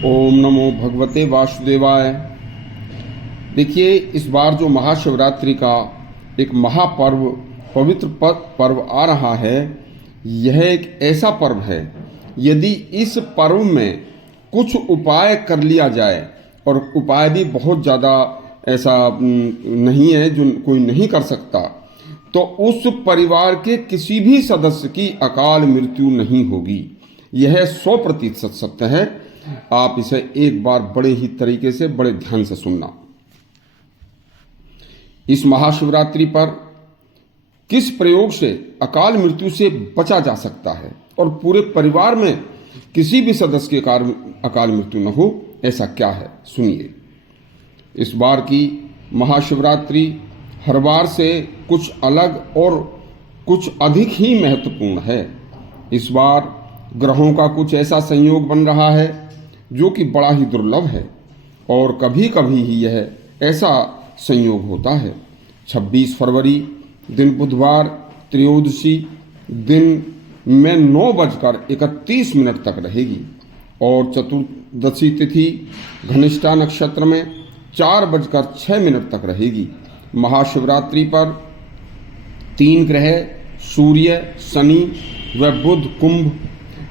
ओम नमो भगवते वासुदेवाय। देखिए, इस बार जो महाशिवरात्रि का एक महापर्व, पवित्र पर्व आ रहा है, यह एक ऐसा पर्व है, यदि इस पर्व में कुछ उपाय कर लिया जाए, और उपाय भी बहुत ज़्यादा ऐसा नहीं है जो कोई नहीं कर सकता, तो उस परिवार के किसी भी सदस्य की अकाल मृत्यु नहीं होगी। यह 100% सत्य है। आप इसे एक बार बड़े ही तरीके से, बड़े ध्यान से सुनना। इस महाशिवरात्रि पर किस प्रयोग से अकाल मृत्यु से बचा जा सकता है और पूरे परिवार में किसी भी सदस्य के कारण अकाल मृत्यु न हो, ऐसा क्या है, सुनिए। इस बार की महाशिवरात्रि हर बार से कुछ अलग और कुछ अधिक ही महत्वपूर्ण है। इस बार ग्रहों का कुछ ऐसा संयोग बन रहा है जो कि बड़ा ही दुर्लभ है, और कभी कभी ही यह ऐसा संयोग होता है। 26 फरवरी दिन बुधवार त्रयोदशी दिन में 9:31 तक रहेगी, और चतुर्दशी तिथि घनिष्ठा नक्षत्र में 4:06 तक रहेगी। महाशिवरात्रि पर 3 ग्रह सूर्य, शनि व बुध कुंभ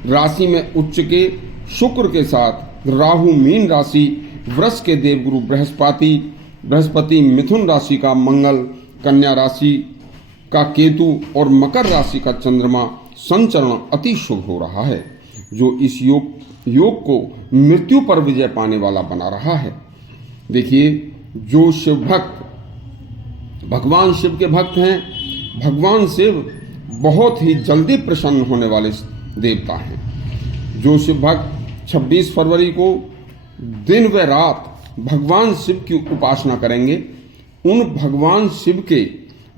राशि में उच्च के शुक्र के साथ राहु मीन राशि, वृष के देवगुरु बृहस्पति मिथुन राशि का मंगल, कन्या राशि का केतु और मकर राशि का चंद्रमा संचरण अति शुभ हो रहा है, जो इस योग को मृत्यु पर विजय पाने वाला बना रहा है। देखिए, जो शिव भक्त भगवान शिव के भक्त हैं, भगवान शिव बहुत ही जल्दी प्रसन्न होने वाले देवता हैं। जो शिव भक्त 26 फरवरी को दिन व रात भगवान शिव की उपासना करेंगे, उन भगवान शिव के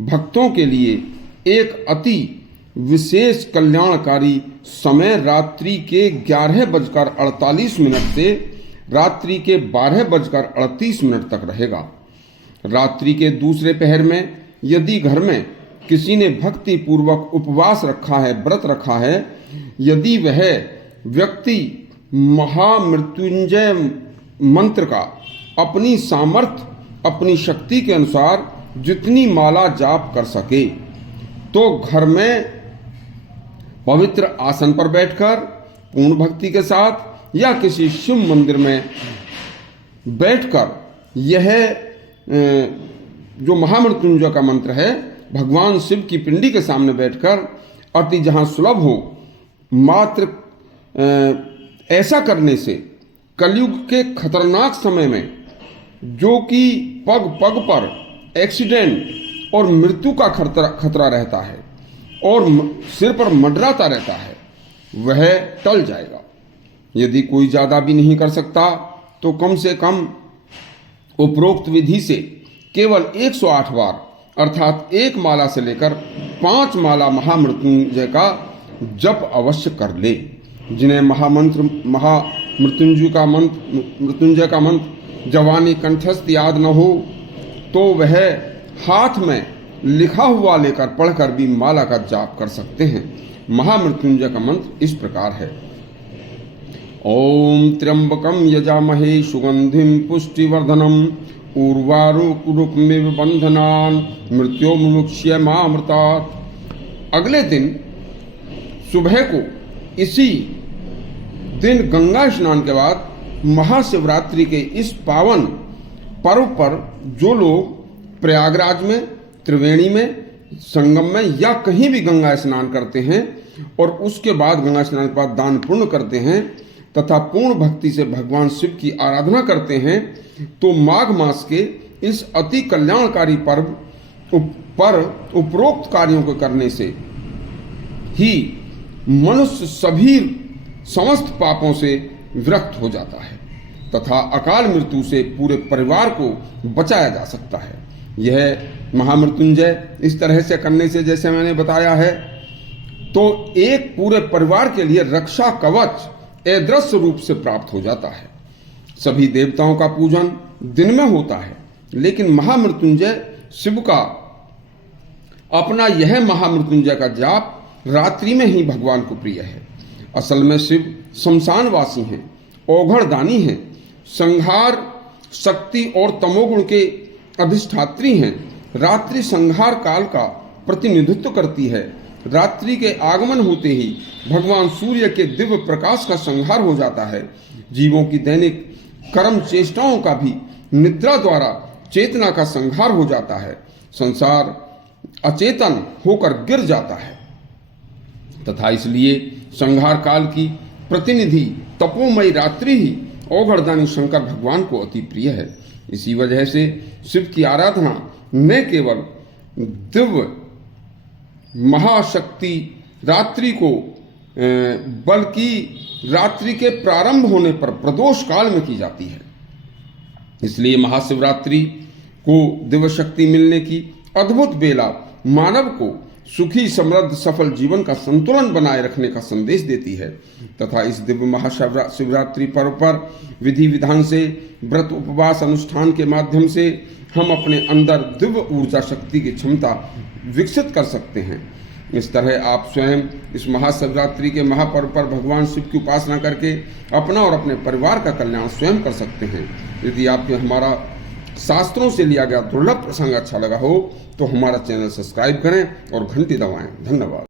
भक्तों के लिए एक अति विशेष कल्याणकारी समय रात्रि के 11:48 से रात्रि के 12:38 तक रहेगा। रात्रि के दूसरे पहर में यदि घर में किसी ने भक्ति पूर्वक उपवास रखा है, व्रत रखा है, यदि वह व्यक्ति महामृत्युंजय मंत्र का अपनी सामर्थ्य, अपनी शक्ति के अनुसार जितनी माला जाप कर सके, तो घर में पवित्र आसन पर बैठकर पूर्ण भक्ति के साथ या किसी शिव मंदिर में बैठकर यह जो महामृत्युंजय का मंत्र है, भगवान शिव की पिंडी के सामने बैठकर अति जहां सुलभ हो, मात्र ऐसा करने से कलयुग के खतरनाक समय में, जो कि पग पग पर एक्सीडेंट और मृत्यु का खतरा रहता है और सिर पर मंडराता रहता है, वह टल जाएगा। यदि कोई ज़्यादा भी नहीं कर सकता, तो कम से कम उपरोक्त विधि से केवल 108 बार अर्थात 1 माला से लेकर 5 माला महामृत्युंजय का जप अवश्य कर ले। जिन्हें महामृत्युंजय का मंत्र जवानी कंठस्थ याद न हो, तो वह हाथ में लिखा हुआ लेकर पढ़कर भी माला का जाप कर सकते हैं। महामृत्युंजय का मंत्र इस प्रकार है। ओम त्र्यंबकम यजामहे सुगंधिम पुष्टिवर्धनम उर्वारुकमिव बंधनान मृत्यो मुमुक्ष्य मामृतात्। अगले दिन सुबह को इसी दिन गंगा स्नान के बाद महाशिवरात्रि के इस पावन पर्व पर जो लोग प्रयागराज में, त्रिवेणी में, संगम में या कहीं भी गंगा स्नान करते हैं और उसके बाद गंगा स्नान के बाद दान पुण्य करते हैं तथा पूर्ण भक्ति से भगवान शिव की आराधना करते हैं, तो माघ मास के इस अति कल्याणकारी पर्व पर उपरोक्त कार्यों को करने से ही मनुष्य सभी समस्त पापों से विरक्त हो जाता है तथा अकाल मृत्यु से पूरे परिवार को बचाया जा सकता है। यह महामृत्युंजय इस तरह से करने से, जैसे मैंने बताया है, तो एक पूरे परिवार के लिए रक्षा कवच अदृश्य रूप से प्राप्त हो जाता है। सभी देवताओं का पूजन दिन में होता है, लेकिन महामृत्युंजय शिव का अपना यह महामृत्युंजय का जाप रात्रि में ही भगवान को प्रिय है। असल में शिव शमशानवासी हैं औघड़दानी हैं, संहार शक्ति और तमोगुण के अधिष्ठात्री हैं। रात्रि संहार काल का प्रतिनिधित्व करती है। रात्रि के आगमन होते ही भगवान सूर्य के दिव्य प्रकाश का संहार हो जाता है। जीवों की दैनिक कर्म चेष्टाओं का भी निद्रा द्वारा चेतना का संहार हो जाता है। संसार अचेतन होकर गिर जाता है तथा इसलिए संहार काल की प्रतिनिधि तपोमयी रात्रि ही औघड़दानी शंकर भगवान को अति प्रिय है। इसी वजह से शिव की आराधना न केवल दिव्य महाशक्ति रात्रि को बल्कि रात्रि के प्रारंभ होने पर प्रदोष काल में की जाती है। इसलिए महाशिवरात्रि को दिव्य शक्ति मिलने की अद्भुत बेला मानव को सुखी समृद्ध सफल जीवन का संतुलन बनाए रखने का संदेश देती है तथा इस दिव्य महाशिवरात्रि पर्व पर विधि विधान से व्रत उपवास अनुष्ठान के माध्यम से हम अपने अंदर दिव्य ऊर्जा शक्ति की क्षमता विकसित कर सकते हैं। इस तरह आप स्वयं इस महाशिवरात्रि के महापर्व पर भगवान शिव की उपासना करके अपना और अपने परिवार का कल्याण स्वयं कर सकते हैं। यदि आपको हमारा शास्त्रों से लिया गया दुर्लभ प्रसंग अच्छा लगा हो तो हमारा चैनल सब्सक्राइब करें और घंटी दबाएं। धन्यवाद।